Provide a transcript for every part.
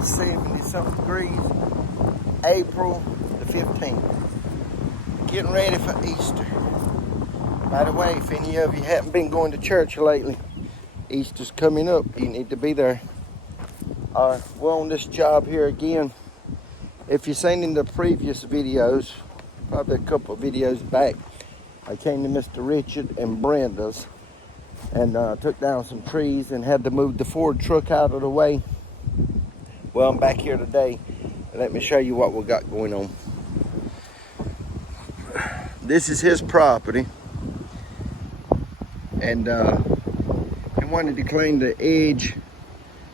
about 70-something degrees. April the 15th. Getting ready for Easter. By the way, if any of you haven't been going to church lately, Easter's coming up. You need to be there. We're on this job here again. If you've seen in the previous videos, probably a couple of videos back, I came to Mr. Richard and Brenda's and took down some trees and had to move the Ford truck out of the way. Well, I'm back here today. Let me show you what we got going on. This is his property, and he wanted to clean the edge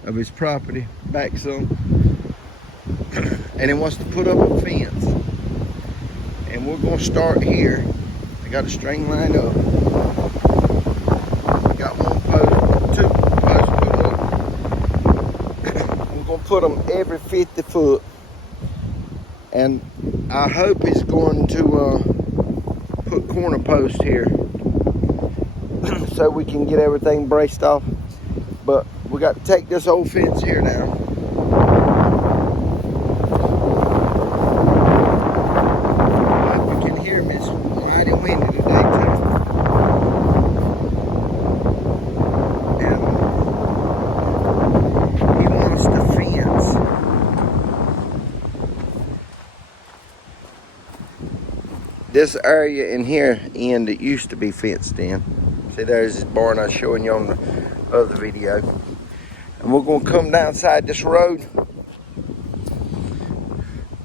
of his property back some, and he wants to put up a fence. And we're going to start here. I got a string line up. Got one post, two posts put up. We're going to put them every 50 foot, and I hope he's going to put corner posts here so we can get everything braced off. But we got to take this old fence here now. I hope you can hear me. It's mighty windy today too. And he wants to fence. This area in here end that used to be fenced in. See, there's this barn I was showing you on the other video. And we're going to come down side this road,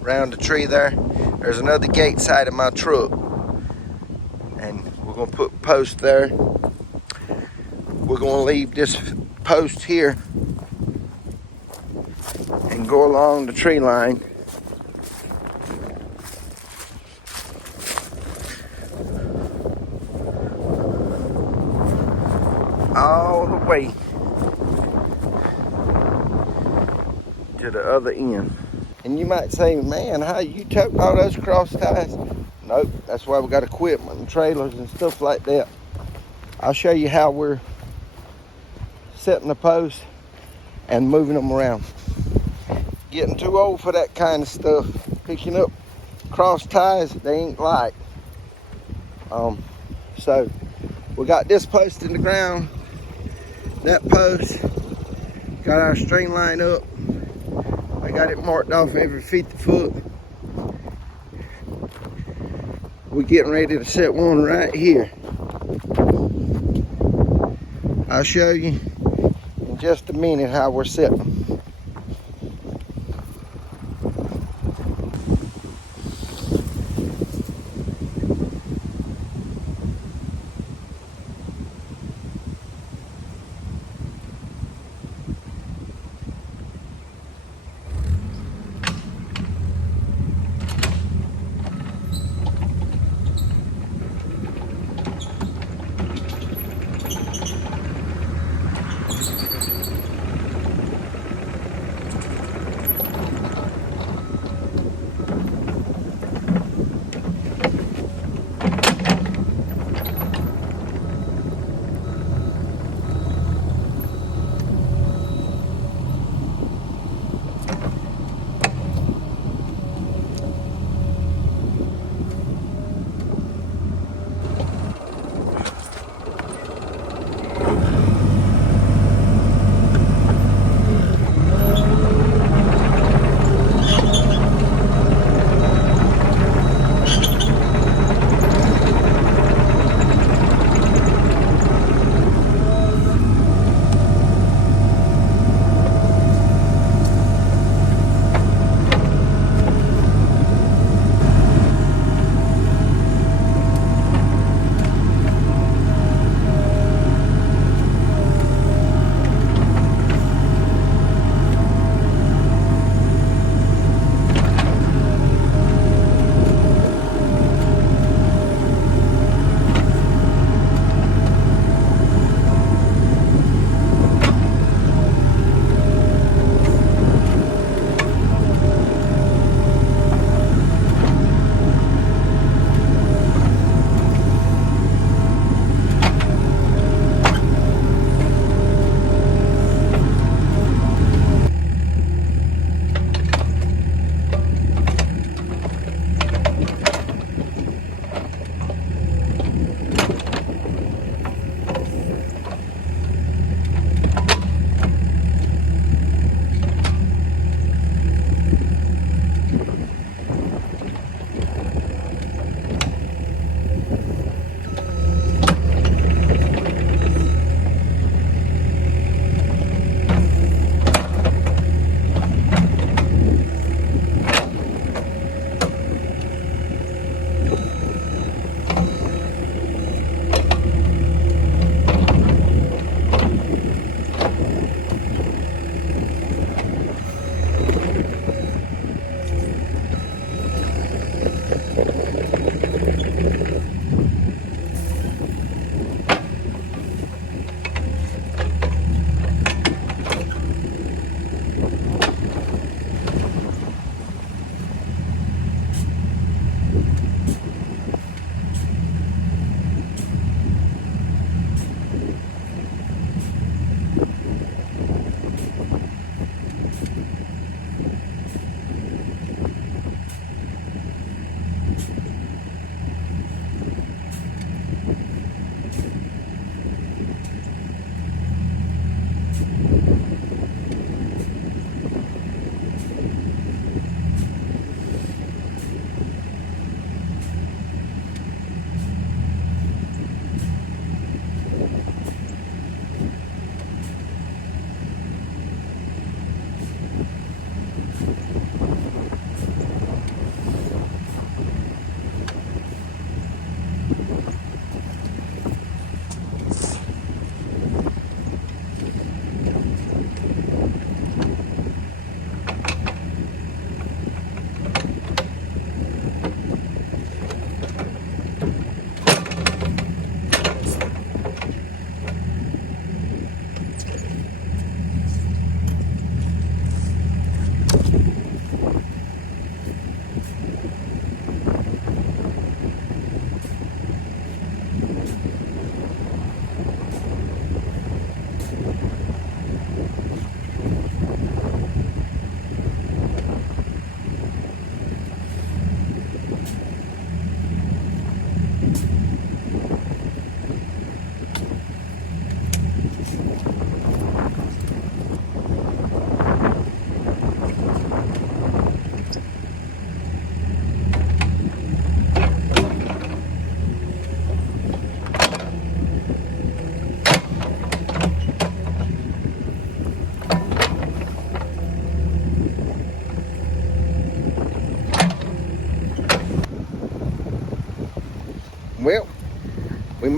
around the tree there. There's another gate side of my truck. And we're going to put posts there. We're going to leave this post here and go along the tree line. All the way to the other end. And you might say, man, how you toting all those cross ties? Nope, that's why we got equipment and trailers and stuff like that. I'll show you how we're setting the posts and moving them around. Getting too old for that kind of stuff. Picking up cross ties, they ain't light. So we got this post in the ground. That post, got our string line up. I got it marked off every 50 foot. We're getting ready to set one right here. I'll show you in just a minute how we're setting.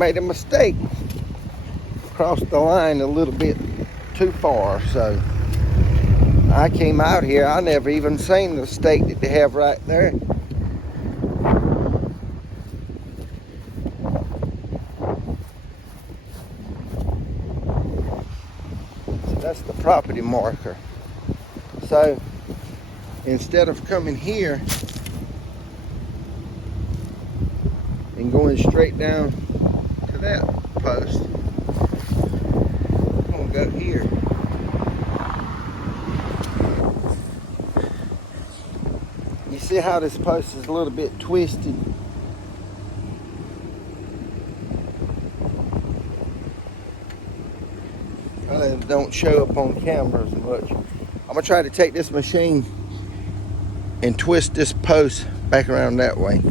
made a mistake. Crossed the line a little bit too far, so I came out here. I never even seen the stake that they have right there. So that's the property marker. So instead of coming here and going straight down to that post, I'm gonna go here. You see how this post is a little bit twisted? It don't show up on camera as much. I'm gonna try to take this machine and twist this post back around that way.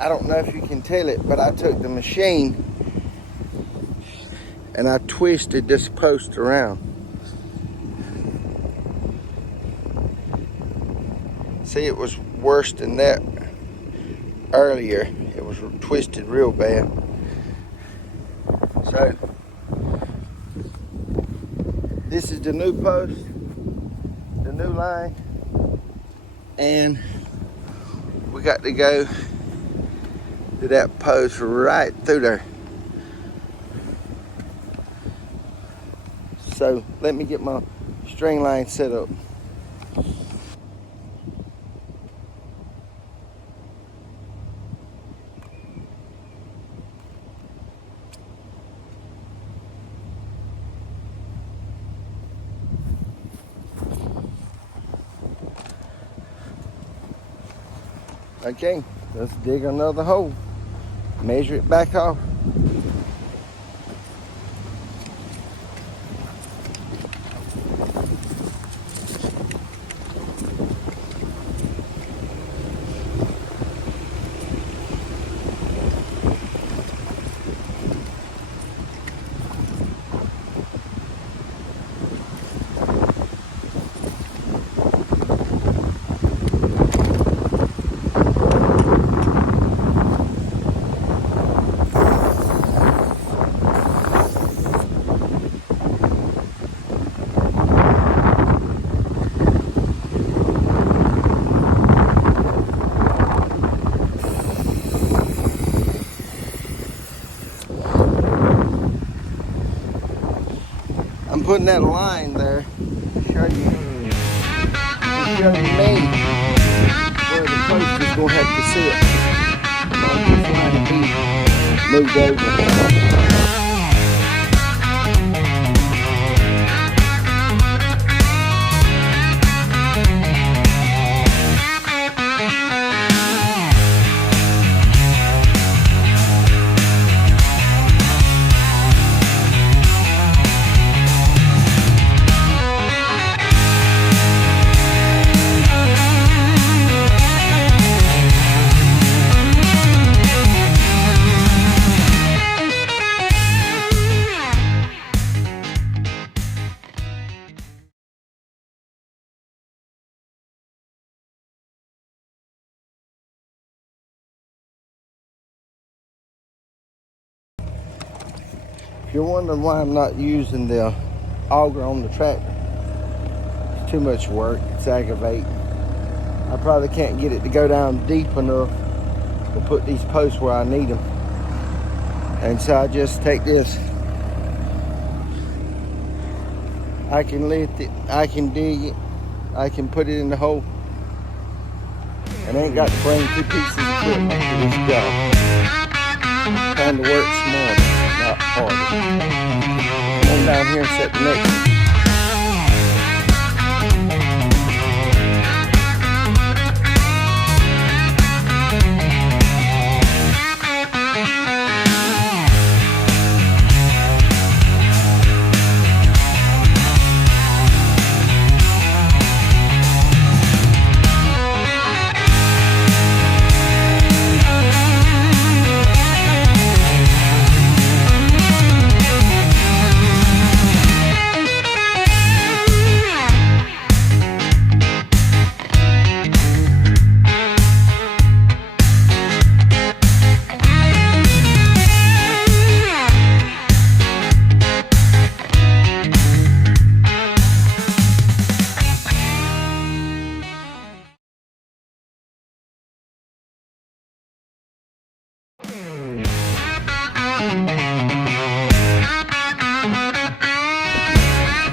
I don't know if you can tell it, but I took the machine and I twisted this post around. See, it was worse than that earlier. It was twisted real bad. So this is the new post, the new line, and we got to go to that post right through there. So let me get my string line set up. Okay, let's dig another hole. Measure it back off. I'm putting that line there to show you me where the post is gonna have to sit on this line to be moved over. If you're wondering why I'm not using the auger on the tractor, it's too much work, it's aggravating. I probably can't get it to go down deep enough to put these posts where I need them. And so I just take this. I can lift it, I can dig it, I can put it in the hole. And I ain't got to bring 2 pieces of equipment to this job. Time to work smarter, not harder. Come on down here and set the next one.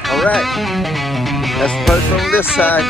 Alright, that's the post on this side.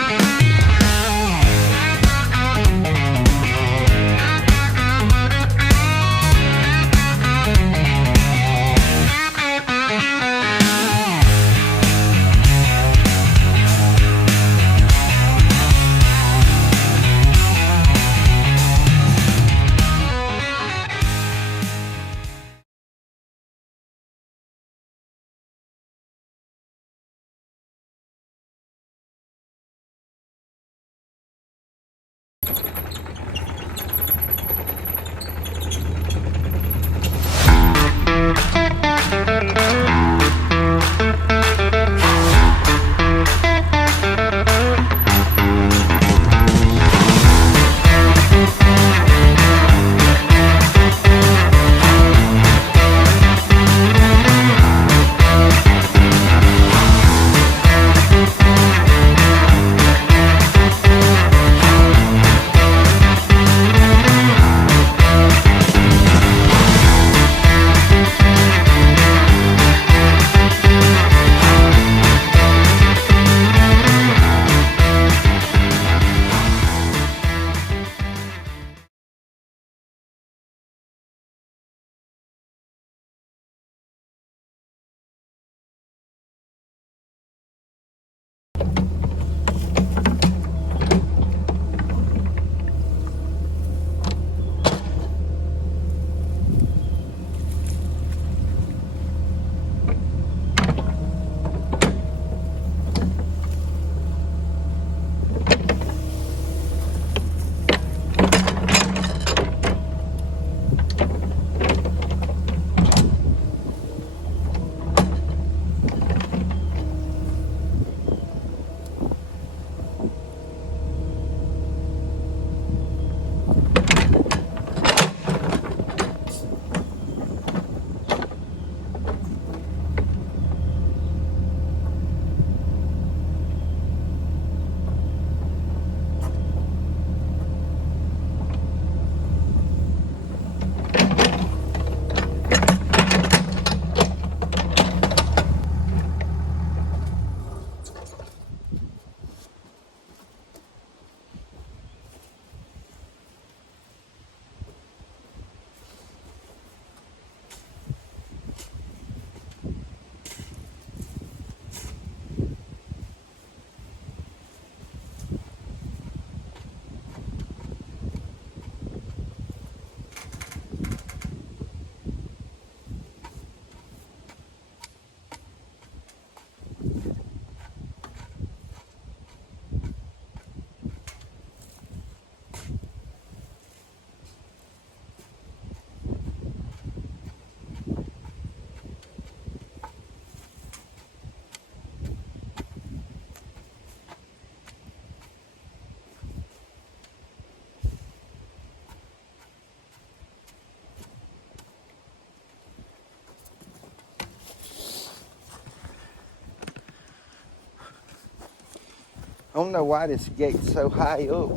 I don't know why this gate's so high up.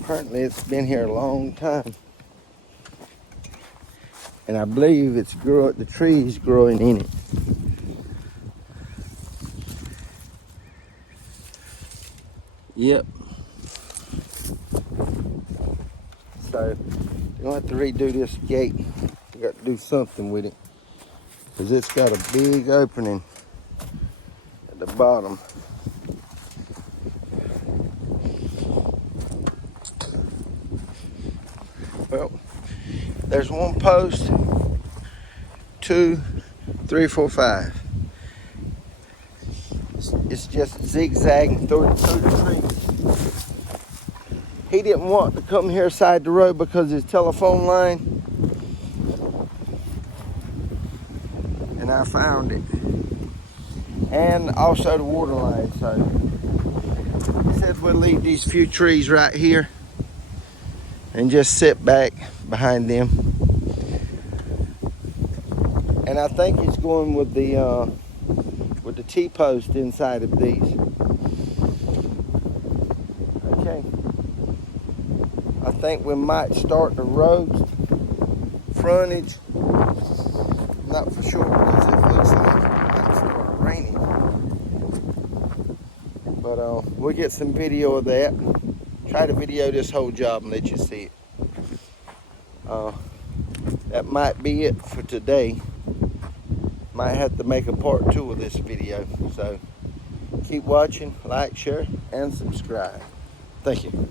Apparently it's been here a long time. And I believe it's the trees growing in it. Yep. So you don't have to redo this gate. You got to do something with it. Because it's got a big opening at the bottom. Well, there's one post, 2, 3, 4, 5. It's just zigzagging through the trees. He didn't want to come here side the road because his telephone line, and I found it. And also the water line. So he said we'll leave these few trees right here and just sit back behind them. And I think he's going with the T-post inside of these. Okay. I think we might start the road frontage. Not for sure because it looks like it might start raining. But we'll get some video of that. Try to video this whole job and let you see it. That might be it for today. Might have to make a part 2 of this video. So keep watching, like, share, and subscribe. Thank you.